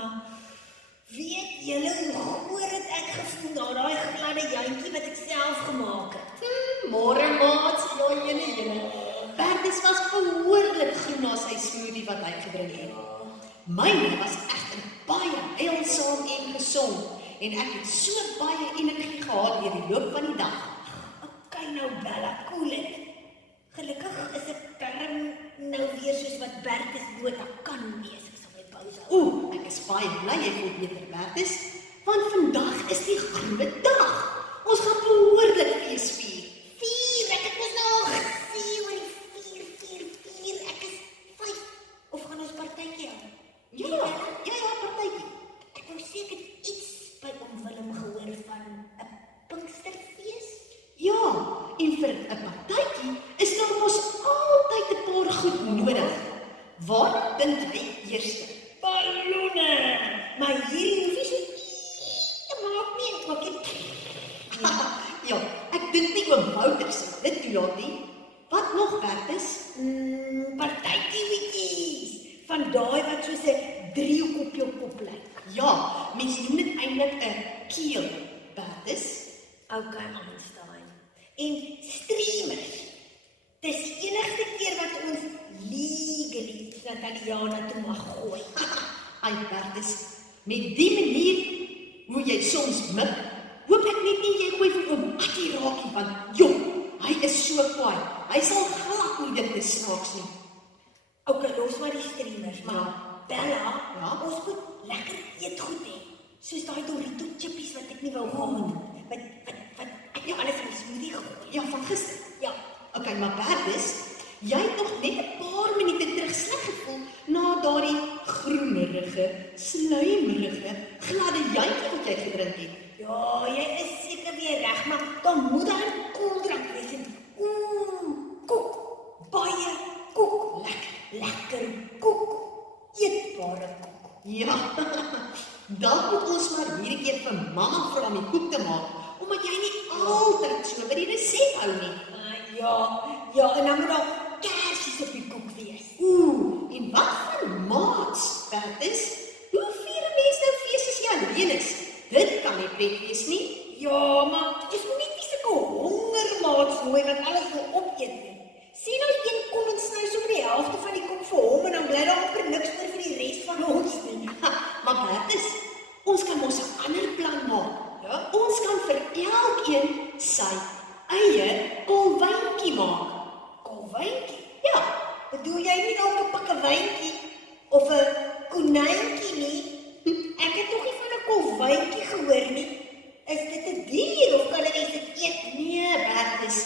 maar weet julle hoe groot het ek gevoel na daai gladde jantjie wat ek self gemaak het? Môre maat, ja jene. Bertus was behoorlik groen na sy smoothie wat hy gedrink het. Myne was egter baie heilsaam en gesond en ek het so baie energie gehad deur die loop van die dag. Okay nou Bella, cool het. Gelukkig is ek darm nou weer soos wat Bertus Botha kan wees. Ek sal net pauze. Ek is baie bly jy voel beter, Bertus, want vandag is die groot dag. Ons gaan behoorlik fees vier. Ek het mos nou al gesê oor die 4. Ek is 5. Of gaan ons partytjie hou? Ja, partytjie. Ek wou seker iets by oom Willem gehoor van 'n Pinksterfees. Ja, en vir 'n partytjie is daar mos altyd 'n paar goed nodig. Wat dink jy eers? Balloene! Maar hierdie hoef nie so maak nie, ek maak dit. Ja, ek dink nie oom Wouter sal dit toelaat nie. Wat nog, Bertus? Partytjie-wietjies. Van daai wat soos 'n driehoek op jou kop lyk. Ja, mense noem dit eintlik 'n keel, Bertus. Okay, Einstein. En streamers. Dis die enigste keer wat ons legally Nataliana toe mag gooi. Ai, Bertus, met die manier hoe jy soms mik, hoop ek net nie jy gooi vir oom Attie raakie, want hy is so kwaai. Hy sal glad nie dit te snaaks nie. Okay, los maar die streamers, maar Bella, Ja? ons moet lekker eetgoed hê. Soos daai Dorito chippies wat ek nie wou gehad het. Wat ek nie alles in die smoothie gegooi. Ja, van gister. Ja. Okay, maar Bertus, jy het nog net 'n paar minute terug sleg gevoel na daardie groenerige, sluimerige, gladde jantjie wat jy gedrink het. Ja, jy is seker weer reg, maar dan moet daar 'n koeldrank wees. Koek. Baie koek. Lekker koek. Eetbare koek. Ja, dan moet ons maar hierdie keer vir mamma vra om die koek te maak, omdat jy nie altyd so by die resep hou nie. Ja, en dan moet daar kersies op die koek wees. En wat van maats, Bertus? Hoe vier 'n mens nou fees as jy alleen is? Dit kan nie pret wees nie. Ja, maar jy moet nie sulke hongermaats nooi wat alles wil opeet nie. Sien nou een kom en sny sommer die helfte van die koek vir hom en dan bly daar amper niks oor vir die res van ons nie. Maar Bertus, ons kan mos 'n ander plan maak. Ja? Ons kan vir elkeen sy eie kolwyntjie maak. Kolwyntjie? Ja, Bedoel jy nie dalk 'n pikkewyntjie of 'n konyntjie nie? Ek het nog nie van 'n kolwyntjie gehoor nie. Is dit 'n dier of kan jy dit eet? nee, Bertus,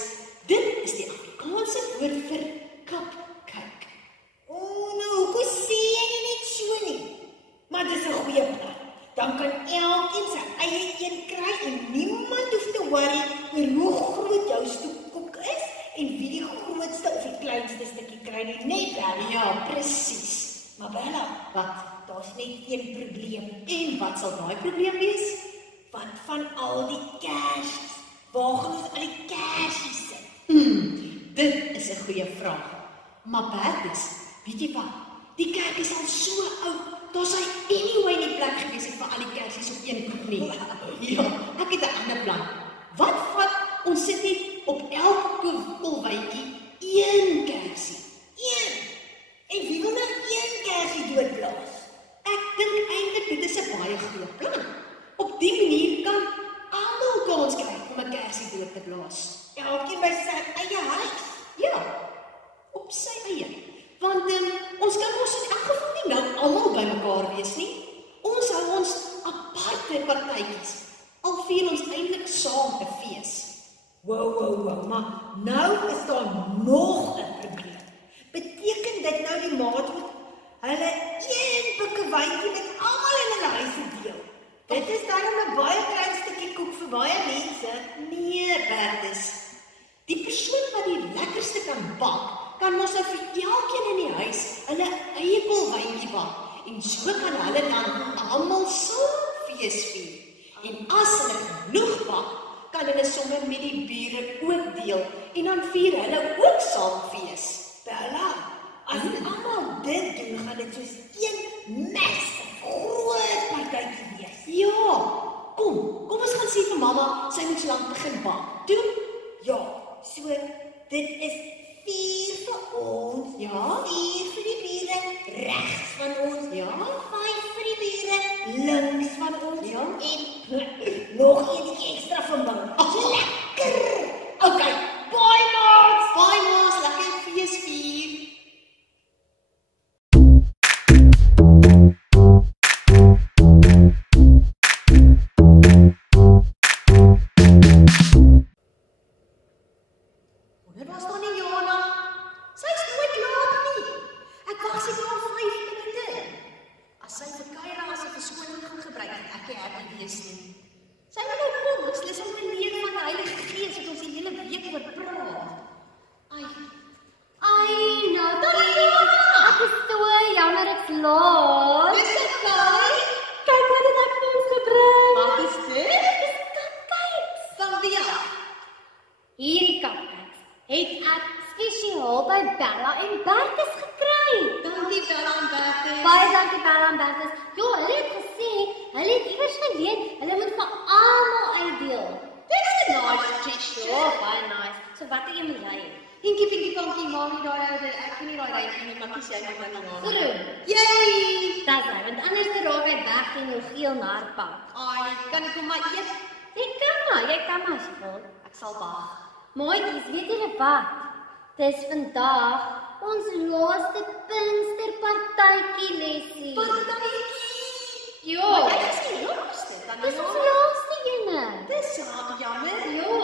dit is die Afrikaanse woord vir cupcake. Nou, hoekom sê jy nie net so nie? Maar dis 'n goeie plan. Dan kan elkeen sy eie een kry en niemand hoef te worry oor hoe groot jou stoepkoek is en wie die grootste of die kleinste stukkie kry nie, net Bella. Ja, presies. Maar Bella, Wat? daar's net een probleem. En wat sal daai probleem wees? Wat van al die kersies? Waar gaan ons al die kersies sit? Dit is 'n goeie vraag. Maar Bertus, weet jy wat? Die kerk is al so oud, daar sal anyway nie plek gewees het vir al die kersies op een koek nie. Ja, ek het 'n ander plan. Wat vat ons sit net op elke kolwyntjie een kersie? Een. En wie wil nou een kersie doodblaas? Ek dink eintlik dit is 'n baie goeie plan. Op die manier kan almal kans kry om 'n kersie dood te blaas. Elkeen by sy eie huis. Ja, op sy eie. Want ons kan mos in elk geval nie nou almal bymekaar wees nie. Ons hou ons aparte partytjies. Al vier ons eintlik saam 'n fees. Wow, maar nou is daar nog 'n probleem. Beteken dit nou die maat moet hulle een pikkewyntjie met almal in hulle huise deel? Dit is dan 'n baie klein stukkie koek vir baie mense. Nee, Bertus. Die persoon wat die lekkerste kan bak, kan mos nou vir elkeen in die huis hulle eie kolwyntjie bak. En so kan hulle dan almal saam fees vier. En as hulle genoeg bak, kan hulle sommer met die bure ook deel en dan vier hulle ook saam fees. Bella, as almal dit doen, gaan dit soos een massive groot sy moet so lank begin bak. Toe? Ja, so dit is 4 vir ons, Ja. 4 vir die bure regs van ons, Ja. 5 vir die bure links van ons, Ja. en nog iets extra vir my. Lekker! Okay, bye maats! Baie maas, lekker feesvier. Waar staan die Jana? Sy is nooit laat nie. Ek wag seker al 5 minute. As sy vir Kyra as 'n verskoning gaan gebruik, gaan ek nie happy wees nie. Sy wil nou kom, ons lus om te leer van die Heilige Gees wat ons die hele week oor praat. Ai, nou, dan ek is so jammer ek's laat. Dis okay. Kyk wat het ek vir ons gebring. Wat is dit? Dis cupcakes. Van wie af? Hierdie cupcakes het ek spesiaal by Bella en Bertus gekry. Dankie Bella en Bertus. Baie dankie Bella en Bertus. Jo, hulle het gesê, hulle het iewers geleen, hulle moet vir almal uitdeel. Dis 'n nice gesture. Ja, baie nice. So wat het jy met jy? Pinkie pinkie pankie, maak nie daai oude, ek ken nie daai rytjie nie, maar kies jy maar dan aan. Groen. Yay! Dis hy, want anders raak hy weg teen jou geel narpak. Ai, kan ek hom maar eet? Jy kan maar as jy wil. Ek sal wag. Maatjies, weet julle wat? Dis vandag ons laaste Pinksterpartytjie lesie. Partytjie. Jo, Dit is die laaste, dan dis ons nou. laaste ene. Dis jammer. Jo,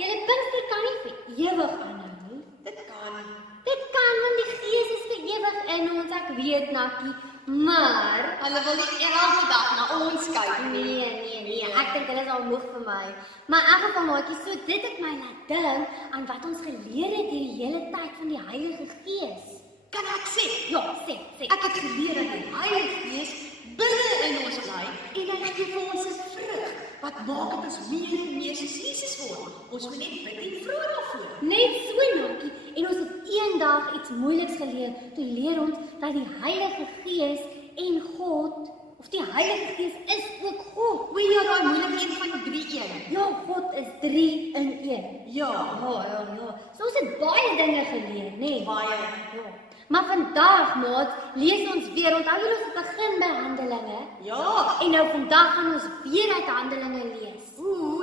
julle Pinkster kan nie vir ewig aanhou nie. Dit kan. Dit kan want die Gees is vir ewig in ons, ek weet Nakkie, maar Hulle wil nie elke dag na ons kyk nie. nee, ek dink hulle is al moeg vir my. Maar in elk geval maatjies, so dit het my laat dink aan wat ons geleer het hierdie hele tyd van die Heilige Gees. Kan ek sê? Ja, sê. Ek het geleer dat die Heilige Gees binne in ons bly en hy gee vir ons 'n vrug wat maak dat ons meer en meer soos Jesus word. Ons moet net bid en vra daarvoor. Net so Nakkie, en ons het eendag iets moeiliks geleer. Toe leer ons dat die Heilige Gees en God, of die Heilige Gees is ook God. O ja, daai moeilike een van die 3-1. Ja, God is 3 in 1. Ja, Ja. So ons het baie dinge geleer, nê? baie. Ja. Maar vandag, maat, lees ons weer. Onthou julle ons het begin by Handelinge? Ja. En nou vandag gaan ons weer uit Handelinge lees.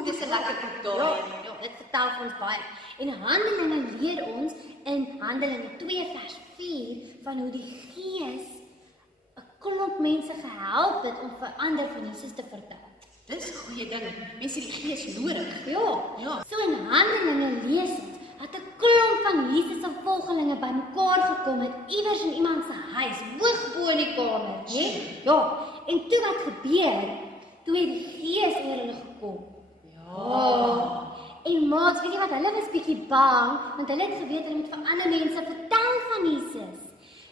Dis 'n lekker boek Ja, daai. dit vertel vir ons baie. En Handelinge leer ons in Handelinge 2 vers 4 van hoe die Gees 'n klomp mense gehelp het om vir ander van Jesus te vertel. Dis 'n goeie ding. Mense het die Gees nodig. Ja. So in Handelinge lees ons dat 'n klomp van Jesus se volgelinge bymekaar gekom het iewers in iemand se huis, hoog bo in die kamer, hè? Ja. En toe wat gebeur? Toe het die Gees oor hulle gekom. Ja. En maat, weet jy wat? Hulle was bietjie bang want hulle het geweet hulle moet vir ander mense vertel van Jesus.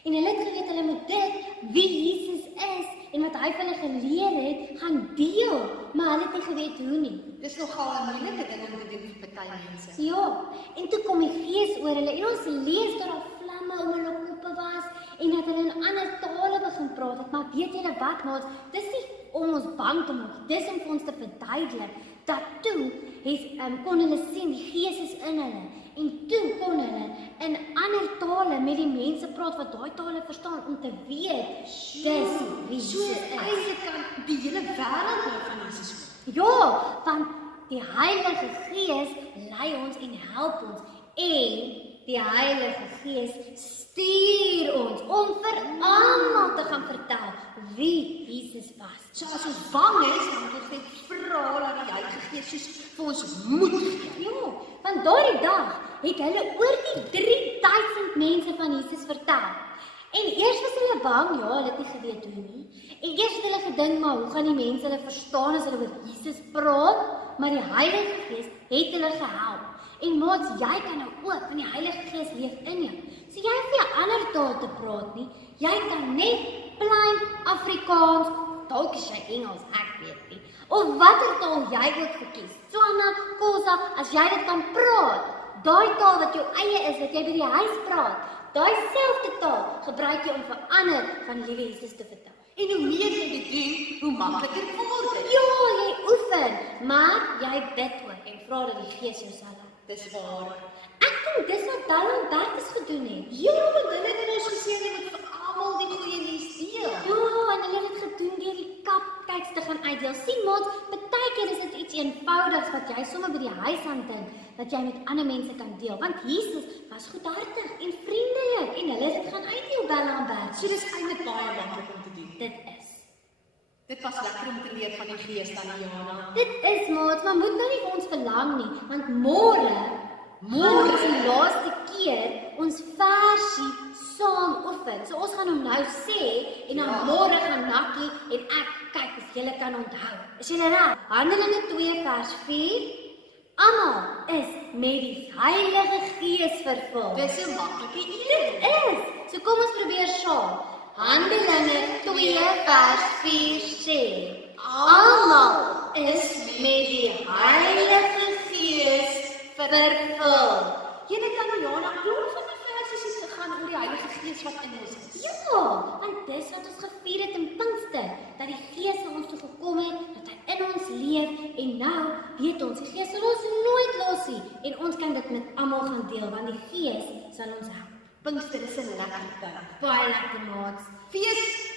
En hulle het geweet hulle moet dit wie Jesus is en wat hy vir hulle geleer het, gaan deel, maar hulle het nie geweet hoe nie. Dis nogal 'n moeilike ding om te doen vir party mense. Ja, en toe kom die Gees oor hulle en ons lees dat daar vlamme om hulle koppe was en dat hulle in ander tale begin praat het, maar weet julle wat, maat, dis nie om ons bang te maak, dis om vir ons te verduidelik dat toe kon hulle sien die Gees is in hulle en toe kon hulle in ander tale met die mense praat wat daai tale verstaan om te weet dis wie Jesus is. Eintlik kan die hele wêreld nou van Jesus hoor. Ja, want die Heilige Gees lei ons en help ons en die Heilige Gees stuur ons om vir almal te gaan vertel wie Jesus was. So as ons bang is, dan moet ons net vra dat die Heilige Gees soos vir ons moed gee. Ja, want daardie dag het hulle oor die 3000 mense van Jesus vertel. En eers was hulle bang, ja, hulle het nie geweet hoe nie. En eers het hulle gedink, maar hoe gaan die mense hulle verstaan as hulle oor Jesus praat? Maar die Heilige Gees het hulle gehelp. En maats, jy kan nou ook, want die Heilige Gees leef in jou. So jy hoef nie 'n ander taal te praat nie. Jy kan net plain Afrikaans, dalk is jy Engels, ek weet nie. Of watter taal jy ook verkies. Tswana, Khoza, as jy dit kan praat. Daai taal wat jou eie is, wat jy by die huis praat. Daai selfde taal gebruik jy om vir ander van liewe Jesus te vertel. En hoe meer jy dit doen, hoe makliker word dit. Ja, jy oefen oefen, maar jy bid ook en vra dat die Gees jou sal help. Dis waar. Ek dink dis wat Darren Bertus gedoen het. Ja, want hulle het in ons gesê jy moet vir almal die goeie nuus deel. Ja, en hulle het dit gedoen deur die cupcakes te gaan uitdeel. Sien maat, partykeer is dit iets eenvoudigs wat jy sommer by die huis aan dink, dat jy met ander mense kan deel. Want Jesus was goedhartig en vriendelik en hulle het dit gaan uitdeel by Lambert. So dis eintlik baie maklik om te doen. Dit is. Dit was lekker om te leer van die Gees, Tanyana. Dit is maat, maar moet nou nie vir ons verlang nie, want môre is die laaste keer ons versie saam oefen. So ons gaan hom nou sê en dan môre gaan Nakkie en ek kyk of julle kan onthou. Is julle reg? Handelinge 2 vers 4. Almal is met die Heilige Gees vervul. Dis so maklik. Dit is. So kom ons probeer saam. Handelinge 2 vers 4 sê: almal is met die Heilige Gees vervul. Julle Tanyana, glo van die versies het gegaan oor die Heilige Gees wat in ons is. Ja, want dis wat ons gevier het in Pinkster, dat die Gees na ons toe gekom het, dat hy in ons leef en nou weet ons, die Gees sal ons nooit los nie en ons kan dit met almal gaan deel, want die Gees sal ons help. Pinkster is 'n lekker tyd. Baie lekker maats. Fees